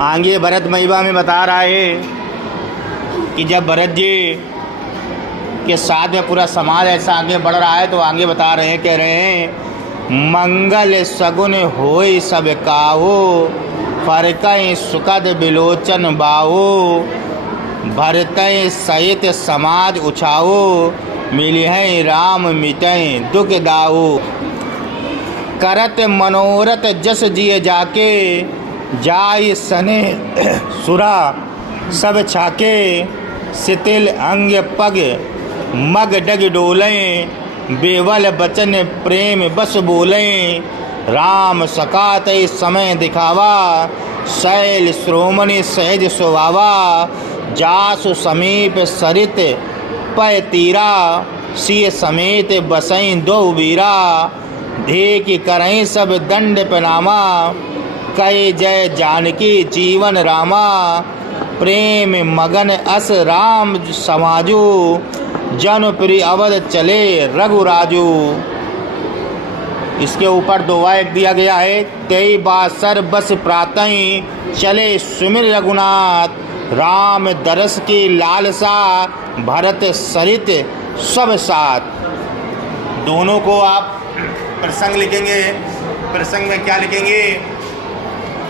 आगे भरत महिमा में बता रहा है कि जब भरत जी के साथ में पूरा समाज ऐसा आगे बढ़ रहा है तो आगे बता रहे हैं, कह रहे हैं मंगल सगुन होय सब काहो, फरकई सुखद बिलोचन बाहो, भरतई सहित समाज उछाओ, मिलिहै राम मिटई दुख दाऊ। करत मनोरथ जस जिय जाके, जाय सने सुरा सब छाके, शिथिल अंग पग मग डग डोलें, बेवल बचन प्रेम बस बोलें, राम सकात समय दिखावा, शैल श्रोमणि सहज स्वभावा, जासु समीप सरित पय तीरा, सिय समेत बसई दो वीरा, धे की करई सब दंड प्रणामा, कई जय जानकी जीवन रामा, प्रेम मगन अस राम समाजू, जन प्रिय अवध चले रघुराजू। इसके ऊपर दोहा एक दिया गया है, कई बासर बस प्रातई चले सुमिर रघुनाथ, राम दरस की लालसा भरत सरित सब साथ। दोनों को आप प्रसंग लिखेंगे। प्रसंग में क्या लिखेंगे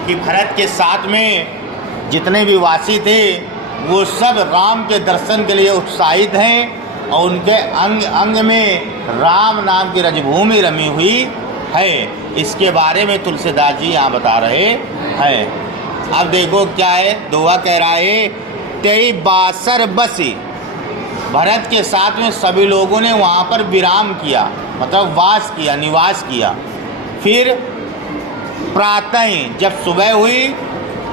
कि भरत के साथ में जितने भी वासी थे वो सब राम के दर्शन के लिए उत्साहित हैं और उनके अंग अंग में राम नाम की रजभूमि रमी हुई है। इसके बारे में तुलसीदास जी यहाँ बता रहे हैं। अब देखो क्या है, दोहा कह रहा है तेई बासर बसी, भरत के साथ में सभी लोगों ने वहाँ पर विराम किया, मतलब वास किया, निवास किया। फिर प्रातः जब सुबह हुई,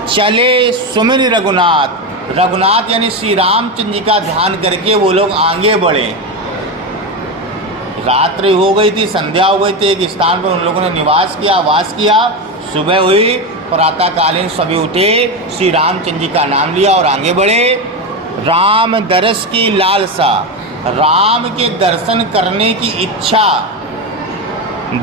चले सुमिर रघुनाथ, रघुनाथ यानी श्री रामचंद्र जी का ध्यान करके वो लोग आगे बढ़े। रात्रि हो गई थी, संध्या हो गई थी, एक स्थान पर उन लोगों ने निवास किया, वास किया। सुबह हुई, प्रातःकालीन सभी उठे, श्री रामचंद्र जी का नाम लिया और आगे बढ़े। राम दरस की लालसा, राम के दर्शन करने की इच्छा,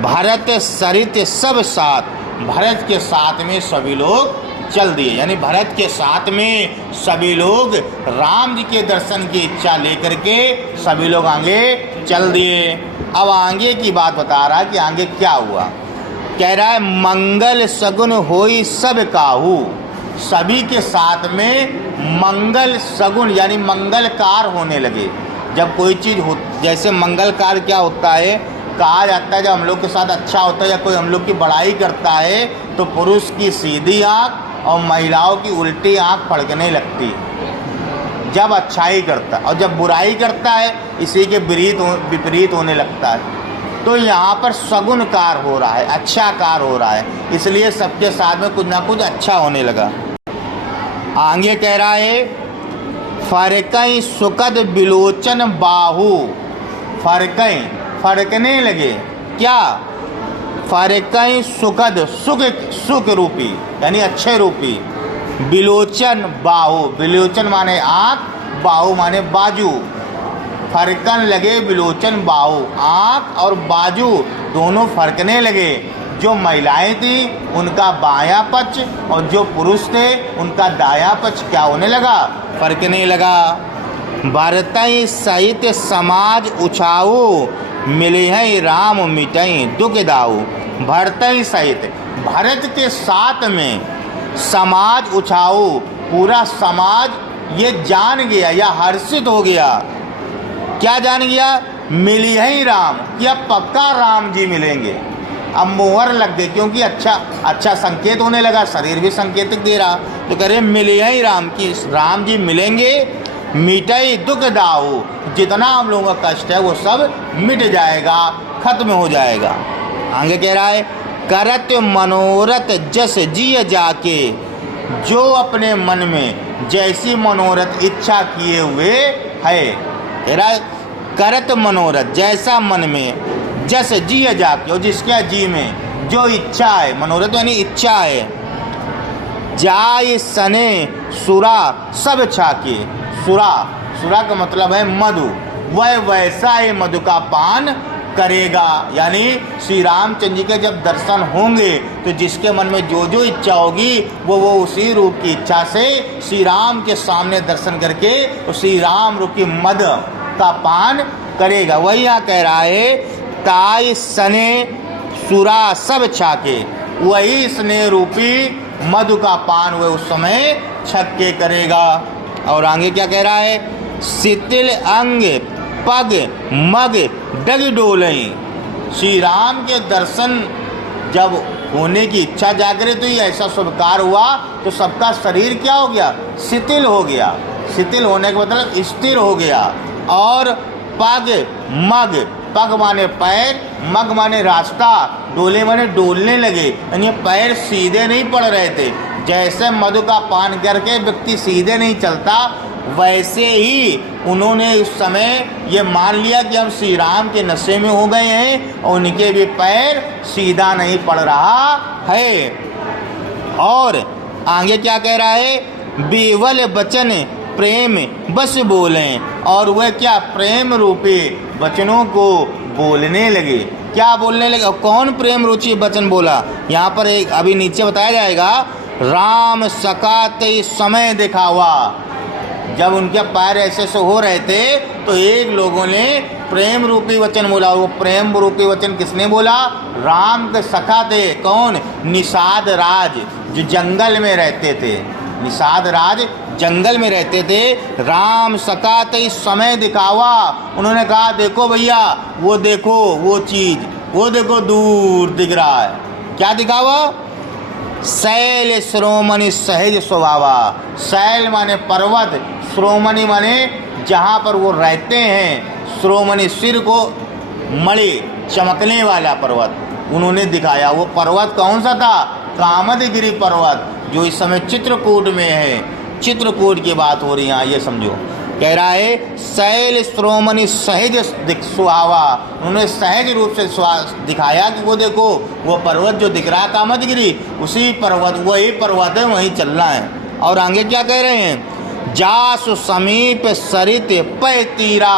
भरत सरित सब साथ, भरत के साथ में सभी लोग चल दिए। यानी भरत के साथ में सभी लोग राम जी के दर्शन की इच्छा लेकर के सभी लोग आगे चल दिए। अब आगे की बात बता रहा है कि आगे क्या हुआ। कह रहा है मंगल सगुन होई सब काहू, सभी के साथ में मंगल सगुन यानी मंगलकार होने लगे। जब कोई चीज़ हो, जैसे मंगलकार क्या होता है, कहा जाता है जब हम लोग के साथ अच्छा होता है या कोई हम लोग की बड़ाई करता है तो पुरुष की सीधी आँख और महिलाओं की उल्टी आँख फड़कने लगती है जब अच्छाई करता है, और जब बुराई करता है इसी के विपरीत होने लगता है। तो यहाँ पर सगुन कार हो रहा है, अच्छा कार हो रहा है, इसलिए सबके साथ में कुछ ना कुछ अच्छा होने लगा। आगे कह रहा है फरकई सुखद बिलोचन बाहू, फरकई फड़कने लगे, क्या? फरकई सुखद, सुख रूपी यानी अच्छे रूपी, बिलोचन बाहु, बिलोचन माने आँख, बाहु माने बाजू, फरकन लगे बिलोचन बाहु, आँख और बाजू दोनों फरकने लगे। जो महिलाएं थी उनका बायां पक्ष और जो पुरुष थे उनका दायां पक्ष क्या होने लगा? फरकने लगा। भरतई सहित समाज उछाऊ, मिले हैं राम मिटई दुख दाऊ। भरतई सहित, भरत के साथ में समाज उछाऊ, पूरा समाज ये जान गया या हर्षित हो गया। क्या जान गया? मिली है राम, कि अब पक्का राम जी मिलेंगे। अब मोहर लग गई, क्योंकि अच्छा संकेत होने लगा, शरीर भी संकेत दे रहा। तो कह रहे मिली है राम, की राम जी मिलेंगे। मिटई दुख दाऊ, जितना हम लोगों का कष्ट है वो सब मिट जाएगा, खत्म हो जाएगा। आगे कह रहा है करत मनोरथ जस जिय जाके, जो अपने मन में जैसी मनोरथ इच्छा किए हुए है। कह रहा है करत मनोरथ, जैसा मन में, जस जिय जाके, और जिसके जी में जो इच्छा है, मनोरथ यानी इच्छा है। जाय सने सुरा सब छाके, सुरा का मतलब है मधु, वह वैसा ही मधु का पान करेगा। यानी श्री रामचंद्र जी के जब दर्शन होंगे तो जिसके मन में जो जो इच्छा होगी वो उसी रूप की इच्छा से श्री राम के सामने दर्शन करके श्री राम रूपी मद का पान करेगा। वही यहाँ कह रहा है, ताई सने सुरा सब छाके, वही स्नेह रूपी मधु का पान वह उस समय छक के करेगा। और आगे क्या कह रहा है, शीतल अंग पग मग डग डोलई। श्री राम के दर्शन जब होने की इच्छा जागृत हुई, ऐसा स्वीकार हुआ तो सबका शरीर क्या हो गया, शिथिल हो गया। शिथिल होने का मतलब स्थिर हो गया। और पग मग, पग माने पैर, मग माने रास्ता, डोले माने डोलने लगे, यानी पैर सीधे नहीं पड़ रहे थे। जैसे मधु का पान करके व्यक्ति सीधे नहीं चलता, वैसे ही उन्होंने उस समय ये मान लिया कि हम श्री राम के नशे में हो गए हैं और उनके भी पैर सीधा नहीं पड़ रहा है। और आगे क्या कह रहा है, बेवल वचन प्रेम बस बोलें, और वह क्या प्रेम रूपी वचनों को बोलने लगे। क्या बोलने लगे, कौन प्रेम रुचि वचन बोला, यहाँ पर एक अभी नीचे बताया जाएगा, राम सकाते समय दिखावा। जब उनके पैर ऐसे से हो रहे थे तो एक लोगों ने प्रेम रूपी वचन बोला। वो प्रेम रूपी वचन किसने बोला, राम के सखा थे। कौन, निषाद राज जो जंगल में रहते थे। निषाद राज जंगल में रहते थे। राम सकाते समय दिखावा, उन्होंने कहा देखो भैया वो देखो वो चीज़, वो देखो दूर दिख रहा है, क्या दिखावा, शैल श्रोमणि सहज स्वभावा। शैल माने पर्वत, श्रोमणि माने जहाँ पर वो रहते हैं, श्रोमणि सिर को मणि चमकने वाला पर्वत उन्होंने दिखाया। वो पर्वत कौन सा था, कामदगिरि पर्वत, जो इस समय चित्रकूट में है। चित्रकूट की बात हो रही है, ये समझो। कह रहा है शैल श्रोमणि सहज सुहावा, उन्होंने सहज रूप से दिखाया कि वो देखो वो पर्वत जो दिख रहा है कामदगिरि, उसी पर्वत, वही पर्वत है, वहीं चलना है। और आगे क्या कह रहे हैं, जासु समीप सरित पै तीरा,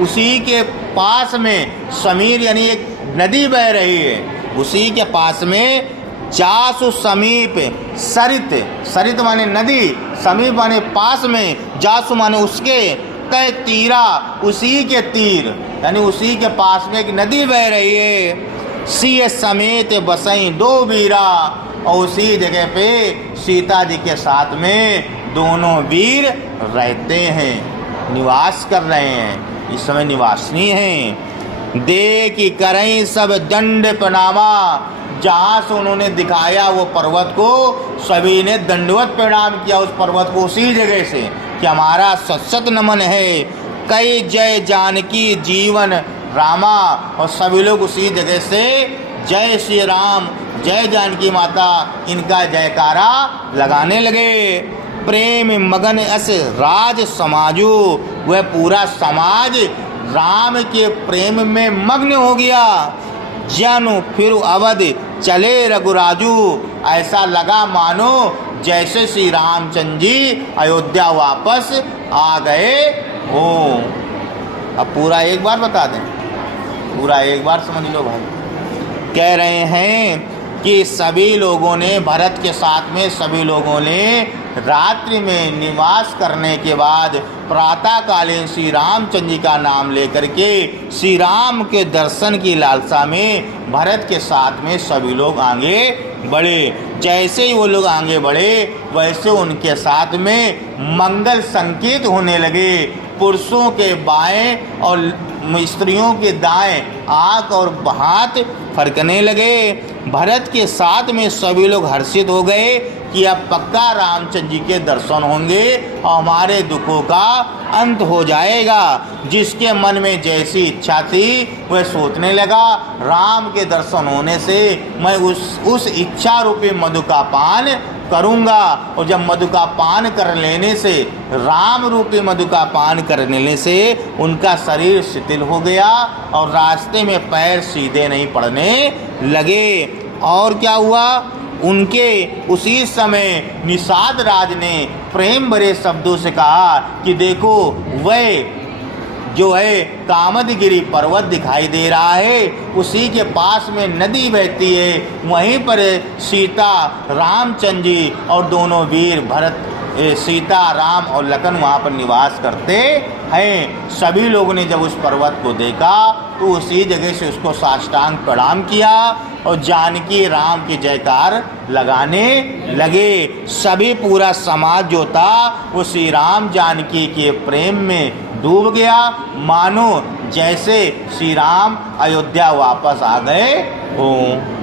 उसी के पास में समीर यानी एक नदी बह रही है, उसी के पास में जासु समीप सरित, सरित माने नदी, समीप माने पास में, जासु माने उसके, तय तीरा उसी के तीर, यानी उसी के पास में एक नदी बह रही है। सिय समेत बसई दो वीरा, और उसी जगह पे सीता जी के साथ में दोनों वीर रहते हैं, निवास कर रहे हैं, इस समय निवासनी हैं। देख करें सब दंड प्रणामा, जहाँ से उन्होंने दिखाया वो पर्वत को, सभी ने दंडवत प्रणाम किया उस पर्वत को, उसी जगह से कि हमारा सत नमन है। कई जय जानकी जीवन रामा, और सभी लोग उसी जगह से जय श्री राम, जय जानकी माता, इनका जयकारा लगाने लगे। प्रेम मगन अस राज समाजू, वह पूरा समाज राम के प्रेम में मग्न हो गया। जनु फिर अवध चले रघुराजू, ऐसा लगा मानो जैसे श्री रामचंद्र जी अयोध्या वापस आ गए हो। अब पूरा एक बार बता दें, पूरा एक बार समझ लो भाई। कह रहे हैं कि सभी लोगों ने, भरत के साथ में सभी लोगों ने रात्रि में निवास करने के बाद प्रातःकालीन श्री रामचंद्र जी का नाम लेकर के श्री राम के दर्शन की लालसा में भरत के साथ में सभी लोग आगे बढ़े। जैसे ही वो लोग आगे बढ़े वैसे उनके साथ में मंगल संकेत होने लगे। पुरुषों के बाएं और स्त्रियों के दाएं आँख और हाथ फरकने लगे। भरत के साथ में सभी लोग हर्षित हो गए कि अब पक्का रामचंद्र जी के दर्शन होंगे और हमारे दुखों का अंत हो जाएगा। जिसके मन में जैसी इच्छा थी वह सोचने लगा, राम के दर्शन होने से मैं उस इच्छा रूपी मधु का पान करूँगा। और जब मधु का पान कर लेने से, राम रूपी मधु का पान कर लेने से उनका शरीर शिथिल हो गया और रास्ते में पैर सीधे नहीं पड़ने लगे। और क्या हुआ, उनके उसी समय निषाद राज ने प्रेम भरे शब्दों से कहा कि देखो वह जो है कामदगिरी पर्वत दिखाई दे रहा है, उसी के पास में नदी बहती है। वहीं पर सीता, रामचंद्र जी और दोनों वीर भरत, सीता, राम और लखन वहाँ पर निवास करते हैं। सभी लोगों ने जब उस पर्वत को देखा तो उसी जगह से उसको साष्टांग प्रणाम किया और जानकी राम की जयकार लगाने लगे। सभी पूरा समाज जो था वो श्री राम जानकी के प्रेम में डूब गया, मानो जैसे श्री राम अयोध्या वापस आ गए हों।